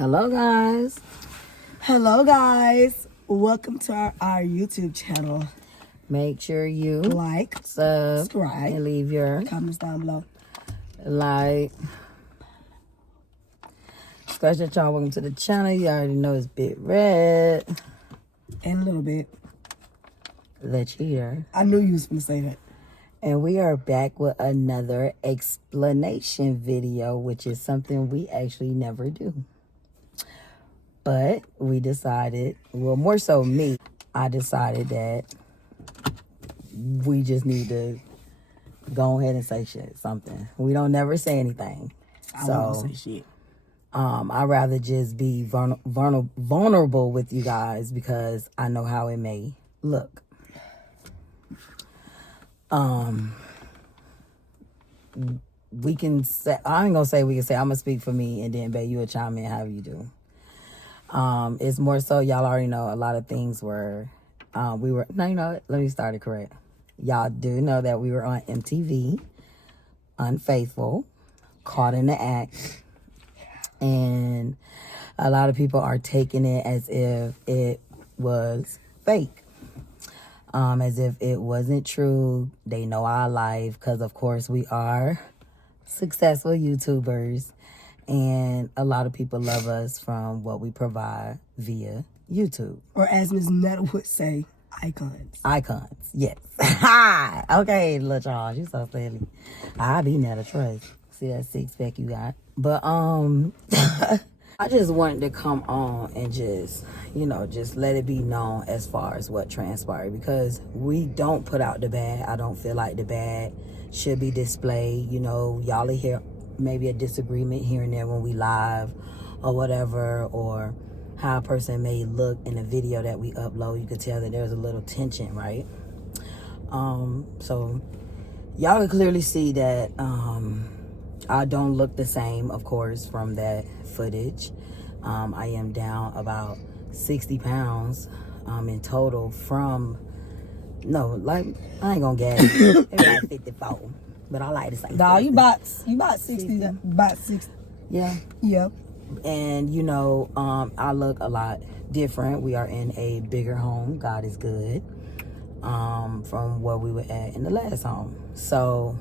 Hello guys. Hello guys. Welcome to our YouTube channel. Make sure you like, subscribe, and leave your comments down below. Like. Scratch that, y'all. Welcome to the channel. You already know it's Bit Red. And a little bit. The cheater. I knew you was going to say that. And we are back with another explanation video, which is something we actually never do. But we decided, well, more so me, I decided that we just need to go ahead and say something. We don't never say anything. I won't say shit. I'd rather just be vulnerable with you guys because I know how it may look. We can say, I ain't gonna say we can say, I'm gonna speak for me and then, babe, you will chime in however you do. It's more so, y'all already know a lot of things were, no, you know what? Let me start it correct. Y'all do know that we were on MTV, Unfaithful, Caught in the Act, and a lot of people are taking it as if it was fake. As if it wasn't true. They know our life because, of course, we are successful YouTubers. And a lot of people love us from what we provide via YouTube. Or as Ms. Netta would say, icons. Icons, yes. Okay, little Charles, you so silly. I be Netta, trust. See that six-pack you got? But, I just wanted to come on and just, just let it be known as far as what transpired. Because we don't put out the bad. I don't feel like the bad should be displayed. Y'all will hear maybe a disagreement here and there when we live or whatever. Or how a person may look in a video that we upload. You can tell that there's a little tension, right? So y'all can clearly see that I don't look the same, of course, from that footage. I am down about 60 pounds in total from, I ain't gonna guess, maybe like 54, but I like to say Nah, you about 60, about 60. Yeah. Yeah. And, I look a lot different. We are in a bigger home. God is good. From where we were at in the last home. So,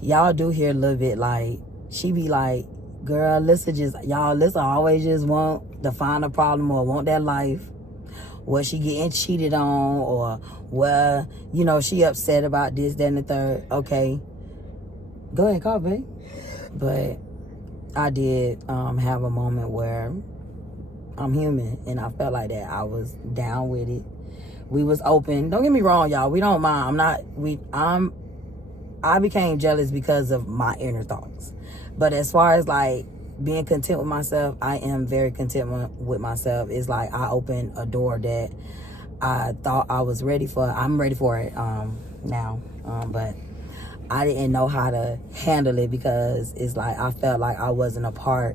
y'all do hear a little bit like, she be like, girl, Lissa always just want to find a problem or want that life. What she getting cheated on, or well, she upset about this, that, and the third. Okay. Go ahead, call, babe. But I did have a moment where I'm human and I felt like that. I was down with it. We was open. Don't get me wrong, y'all. We don't mind. I became jealous because of my inner thoughts. But as far as like being content with myself, I am very content with myself. It's like I opened a door that I thought I was ready for. I'm ready for it now. But I didn't know how to handle it because it's like I felt like I wasn't a part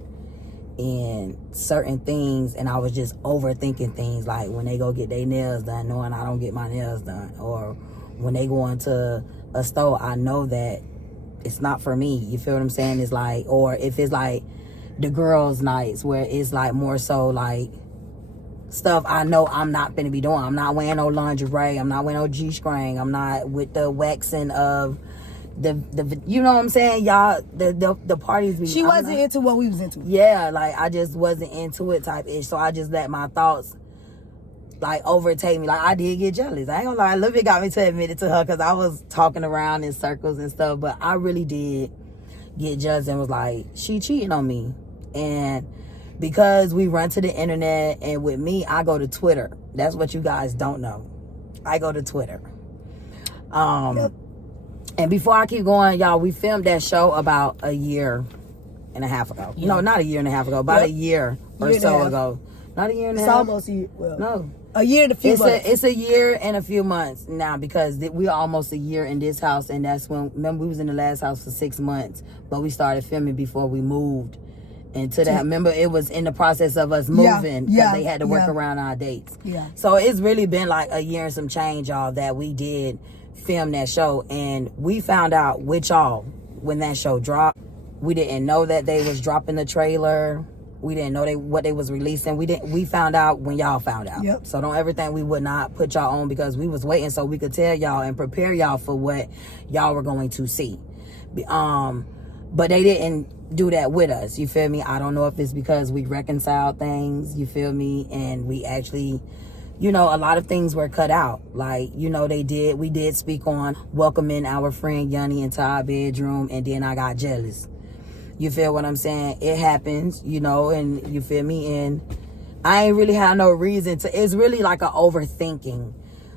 in certain things, and I was just overthinking things, like when they go get their nails done, knowing I don't get my nails done, or when they go into a store, I know that it's not for me. You feel what I'm saying? It's like, or if it's like the girls' nights where it's like more so like stuff I know I'm not gonna be doing. I'm not wearing no lingerie. I'm not wearing no G-string. I'm not with the waxing of the you know what I'm saying, y'all, the parties. She wasn't into what we was into. Yeah, like I just wasn't into it type ish. So I just let my thoughts like overtake me. Like I did get jealous. I ain't gonna lie, a little bit got me to admit it to her because I was talking around in circles and stuff. But I really did get jealous and was like, she cheating on me. And because we run to the internet, and with me, I go to Twitter. That's what you guys don't know. I go to Twitter. Yep. And before I keep going, y'all, we filmed that show about a year and a half ago. Yeah. No, not a year and a half ago. About a year or so ago. Not a year and a half. It's almost a year. Well, no. A year and a few months. It's a year and a few months now because we are almost a year in this house. And that's when, remember, we was in the last house for 6 months. But we started filming before we moved into that. Remember, it was in the process of us moving because they had to work around our dates. Yeah. So it's really been like a year and some change, y'all, that we did film that show. And we found out with y'all when that show dropped. We didn't know that they was dropping the trailer. We didn't know what they was releasing. We found out when y'all found out. Yep. So don't ever think we would not put y'all on, because we was waiting so we could tell y'all and prepare y'all for what y'all were going to see. But they didn't do that with us. You feel me? I don't know if it's because we reconciled things, you feel me? And we actually, you know, a lot of things were cut out. Like, you know, we did speak on welcoming our friend Yanni into our bedroom, and then I got jealous. You feel what I'm saying? It happens, you know, and you feel me? And I ain't really had no reason to. It's really like an overthinking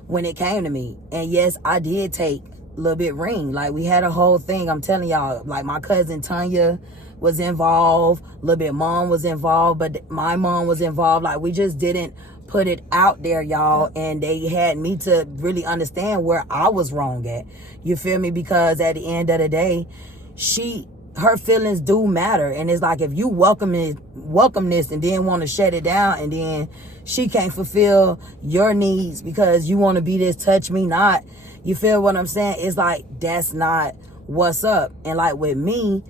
when it came to me. And yes, I did take Lil Bit ring. Like, we had a whole thing. I'm telling y'all, like, my cousin Tanya was involved. Lil Bit mom was involved, but my mom was involved. Like, we just didn't put it out there, y'all. And they had me to really understand where I was wrong at. You feel me? Because at the end of the day, her feelings do matter. And it's like, if you welcome this and then want to shut it down, and then she can't fulfill your needs because you want to be this touch me not, you feel what I'm saying? It's like, that's not what's up. And like with me,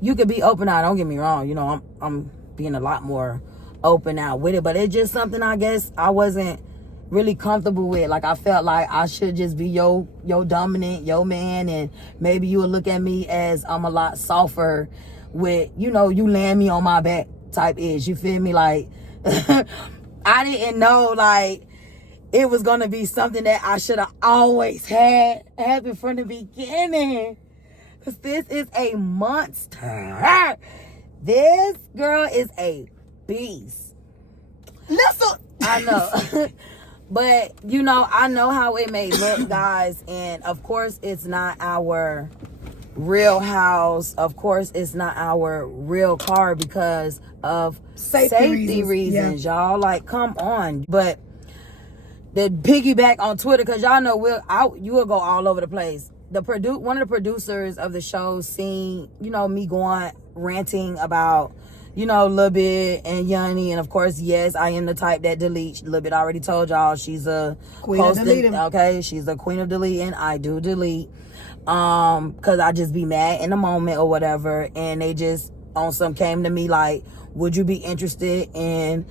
you could be open out, don't get me wrong, you know, I'm being a lot more open out with it, but it's just something I guess I wasn't really comfortable with. Like, I felt like I should just be your dominant, your man, and maybe you would look at me as I'm a lot softer with, you know, you laying me on my back type ish. You feel me? Like, I didn't know, like, it was gonna be something that I should have always had happen from the beginning. Cause this is a monster. This girl is a beast. Listen. I know. But, you know, I know how it may look, guys. And, of course, it's not our real house. Of course, it's not our real car because of safety reasons, y'all. Like, come on. But the piggyback on Twitter, because y'all know you will go all over the place. One of the producers of the show seen, you know, me going ranting about, you know, Lil Bit and Yanni. And of course, yes, I am the type that deletes. Lil Bit already told y'all she's a queen of deleting. Okay, she's a queen of deleting. I do delete. Cause I just be mad in the moment or whatever. And they just on some came to me like, would you be interested in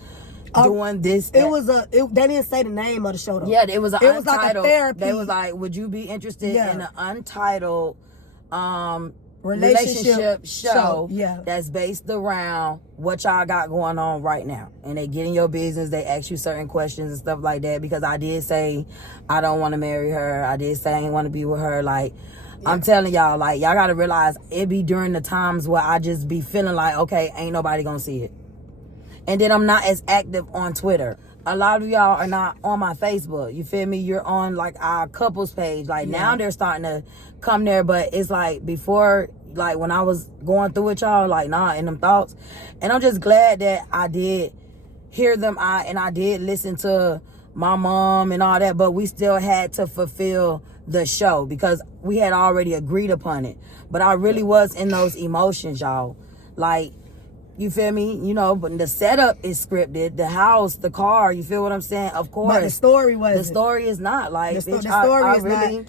doing this? They didn't say the name of the show though. Yeah, it was untitled. Like a therapy. They was like, would you be interested in an untitled relationship show that's based around what y'all got going on right now? And they get in your business, they ask you certain questions and stuff like that, because I did say I don't want to marry her. I did say I ain't want to be with her. Like, I'm telling y'all, like, y'all gotta realize it be during the times where I just be feeling like, okay, ain't nobody gonna see it. And then I'm not as active on Twitter. A lot of y'all are not on my Facebook. You feel me? You're on like our couples page. Like now they're starting to come there, but it's like before, like when I was going through it, y'all, like in them thoughts. And I'm just glad that I did hear them out and I did listen to my mom and all that, but we still had to fulfill the show because we had already agreed upon it. But I really was in those emotions, y'all. Like, you feel me? You know, but the setup is scripted. The house, the car, you feel what I'm saying? Of course. But the story wasn't. The story is not. Like, the story is really, not.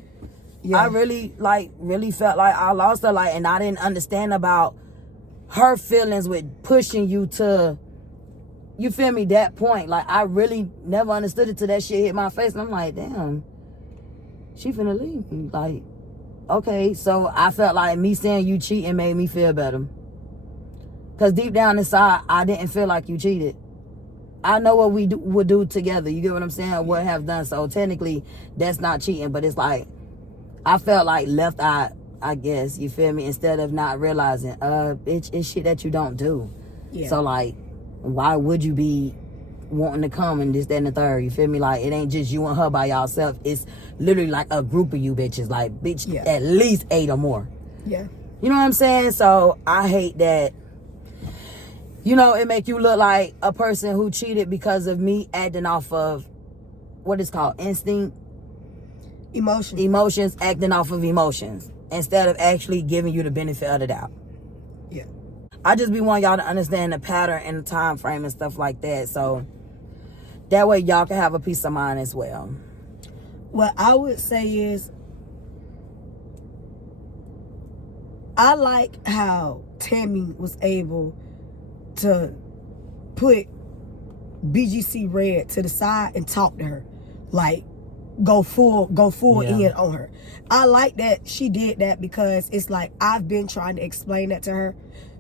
Yeah. I really felt like I lost her. Like, and I didn't understand about her feelings with pushing you to, you feel me, that point. Like, I really never understood it till that shit hit my face. And I'm like, damn, she finna leave me. Like, okay. So I felt like me saying you cheating made me feel better. Because deep down inside, I didn't feel like you cheated. I know what we would do together. You get what I'm saying? Or what have done. So technically, that's not cheating. But it's like, I felt like left out, I guess. You feel me? Instead of not realizing, it's shit that you don't do. Yeah. So like, why would you be wanting to come and this, that, and the third? You feel me? Like, it ain't just you and her by yourself. It's literally like a group of you bitches. Like, bitch, at least 8 or more. Yeah. You know what I'm saying? So I hate that. You know, it make you look like a person who cheated because of me acting off of what is called instinct. Emotions, acting off of emotions instead of actually giving you the benefit of the doubt. Yeah. I just be wanting y'all to understand the pattern and the time frame and stuff like that. So that way y'all can have a peace of mind as well. What I would say is, I like how Tammy was able to put BGC Red to the side and talk to her. Like, go full in on her. I like that she did that because it's like I've been trying to explain that to her,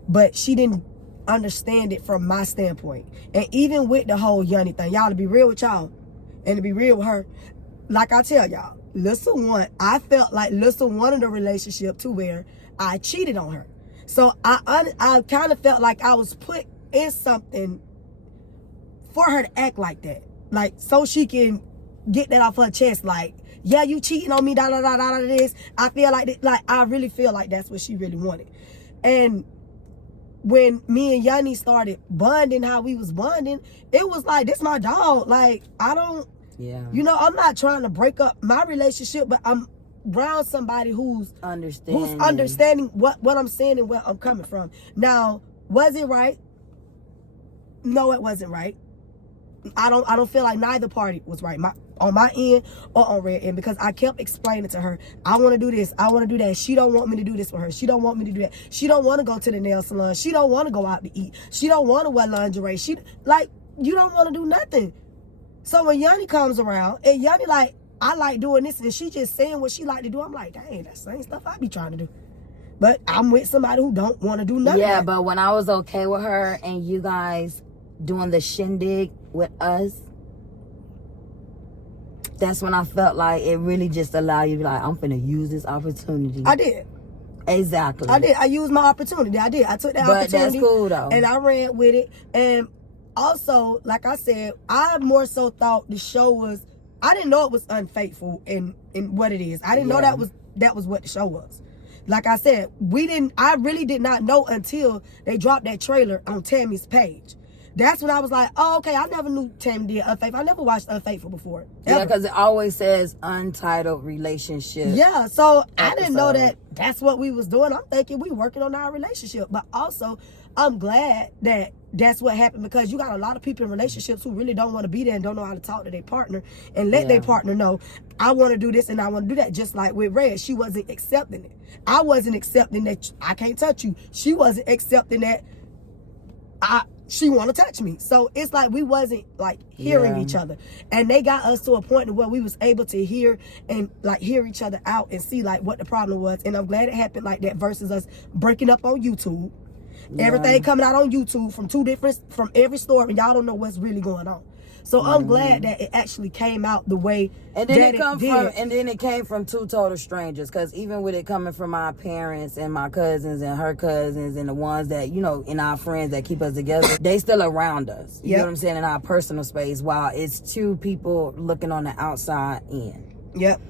but she didn't understand it from my standpoint. And even with the whole Yanni thing, y'all, to be real with y'all and to be real with her, like I tell y'all, I felt like Lissa wanted a relationship to where I cheated on her. So I kind of felt like I was put in something for her to act like that. Like, so she can get that off her chest. Like, yeah, you cheating on me, this. I feel like I really feel like that's what she really wanted. And when me and Yanni started bonding, how we was bonding, it was like, this my dog. Like, I don't, you know, I'm not trying to break up my relationship, but I'm around somebody who's understanding what I'm saying and where I'm coming from. Now, was it right? No, it wasn't right. I don't feel like neither party was right. On my end or on Red end, because I kept explaining to her, I want to do this, I want to do that. She don't want me to do this for her. She don't want me to do that. She don't want to go to the nail salon. She don't want to go out to eat. She don't want to wear lingerie. You don't want to do nothing. So when Yanni comes around and Yanni like, I like doing this, and she just saying what she like to do, I'm like, dang, that's the same stuff I be trying to do. But I'm with somebody who don't want to do nothing. Yeah, but when I was okay with her and you guys doing the shindig with us, that's when I felt like it really just allowed you to be like, I'm finna use this opportunity. I did. Exactly. I did. I used my opportunity. I did. I took that opportunity. But that's cool though. And I ran with it. And also, like I said, I more so thought the show was, I didn't know it was unfaithful in what it is. I didn't know that was what the show was. Like I said, I really did not know until they dropped that trailer on Tammy's page. That's when I was like, oh, okay, I never knew Tammy did Unfaithful. I never watched Unfaithful before. Ever. Yeah, because it always says untitled relationship. Yeah, so I didn't know that that's what we was doing. I'm thinking we working on our relationship. But also, I'm glad that that's what happened, because you got a lot of people in relationships who really don't want to be there and don't know how to talk to their partner and let their partner know, I want to do this and I want to do that. Just like with Red, she wasn't accepting it. I wasn't accepting that I can't touch you. She wasn't accepting that she want to touch me. So it's like we wasn't like hearing each other, and they got us to a point where we was able to hear and like hear each other out and see like what the problem was. And I'm glad it happened like that versus us breaking up on YouTube. Everything coming out on YouTube from every story, and y'all don't know what's really going on. So I'm glad that it actually came out the way and then it came from two total strangers. Because even with it coming from my parents and my cousins and her cousins and the ones that, you know, in our friends that keep us together, they still around us. You know what I'm saying? In our personal space, while it's two people looking on the outside in. Yep.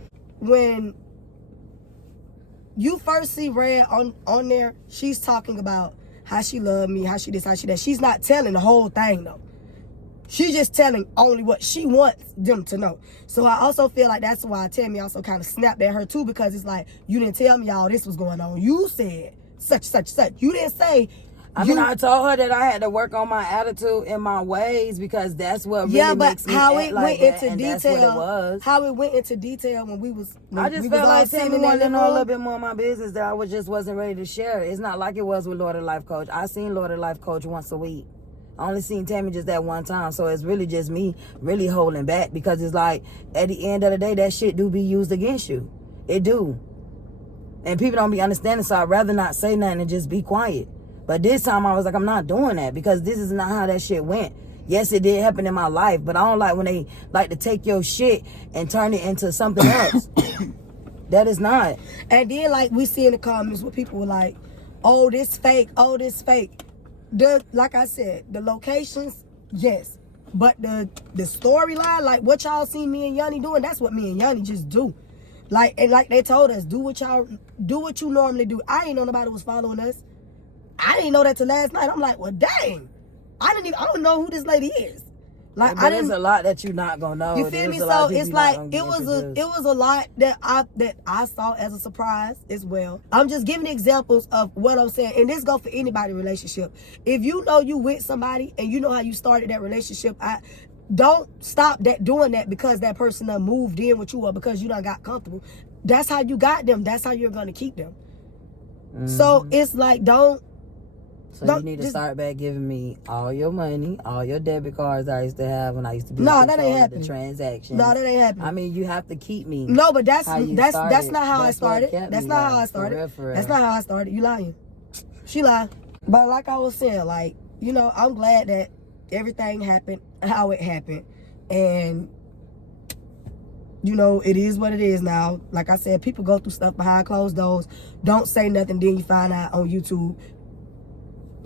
When you first see Red on there, she's talking about how she loved me, how she this, how she that. She's not telling the whole thing though. She's just telling only what she wants them to know. So I also feel like that's why Tammy also kind of snapped at her too, because it's like, you didn't tell me all this was going on. You said such. You didn't say. I mean, I told her that I had to work on my attitude and my ways, because that's what really makes me how act it like went that, into and detail. that's what it was. How it went into detail when we was. I just felt like Tammy wanted to know a little bit more of my business that I wasn't ready to share. It's not like it was with Lord of Life Coach. I seen Lord of Life Coach once a week. I only seen Tammy just that one time, so it's really just me really holding back, because it's like at the end of the day that shit do be used against you. It do. And people don't be understanding, so I'd rather not say nothing and just be quiet. But this time I was like, I'm not doing that, because this is not how that shit went. Yes, it did happen in my life, but I don't like when they like to take your shit and turn it into something else. That is not. And then like we see in the comments where people were like, oh, this fake, oh, this fake. Like I said, the locations, yes. But the storyline, like what y'all see me and Yanni doing, that's what me and Yanni just do. Like, and like they told us, do what you normally do. I ain't know nobody was following us. I didn't know that till last night. I'm like, well, dang. I don't know who this lady is. Like, but there's a lot that you're not gonna know. You feel me? So it's like it was a lot that I saw as a surprise as well. I'm just giving examples of what I'm saying, and this go for anybody relationship. If you know you with somebody and you know how you started that relationship, don't stop doing that because that person done moved in with you or because you done got comfortable. That's how you got them. That's how you're gonna keep them. So it's like, don't So you need to start back giving me all your money, all your debit cards I used to have when I used to be that ain't happening. The transactions. No, that ain't happening. I mean, you have to keep me. No, but that's not how I started. That's not how I started. For real. That's not how I started. You lying. She lied. But like I was saying, like, you know, I'm glad that everything happened how it happened. And, you know, it is what it is now. Like I said, people go through stuff behind closed doors. Don't say nothing, then you find out on YouTube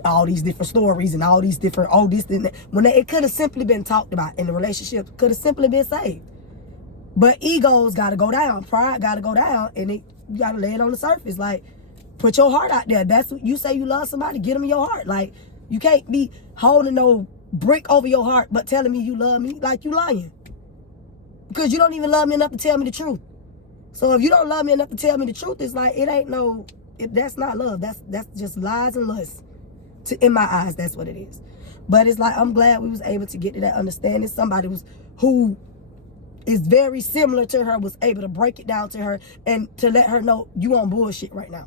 all these different stories and all these different, when it could have simply been talked about in the relationship, could have simply been saved. But egos got to go down, pride got to go down, and you got to lay it on the surface. Like, put your heart out there. That's what you say. You love somebody, get them your heart. Like, you can't be holding no brick over your heart but telling me you love me. Like, you lying, because you don't even love me enough to tell me the truth. So if you don't love me enough to tell me the truth, it's like, that's not love. That's just lies and lust. In my eyes, that's what it is. But it's like, I'm glad we was able to get to that understanding. Somebody who is very similar to her was able to break it down to her and to let her know you on bullshit right now.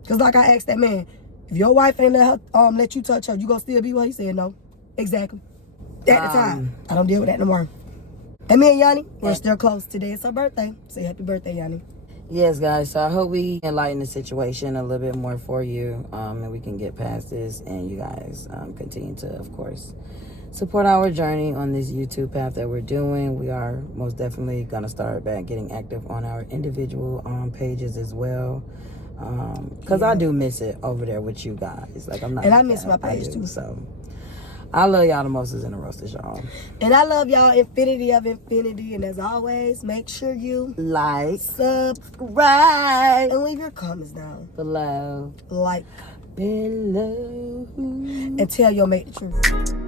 Because like I asked that man, if your wife ain't let you touch her, you gonna still be with her? He said no. Exactly. At the time, I don't deal with that no more. And me and Yanni, we're still close. Today is her birthday. Say happy birthday, Yanni. Yes, guys. So I hope we enlighten the situation a little bit more for you, and we can get past this, and you guys continue to, of course, support our journey on this YouTube path that we're doing. We are most definitely going to start back getting active on our individual pages as well, because I do miss it over there with you guys. Like, I'm not, and I miss my page too. So I love y'all the mostest and the roasters, y'all. And I love y'all infinity of infinity. And as always, make sure you like, subscribe, and leave your comments down below. Like below. and tell your mate the truth.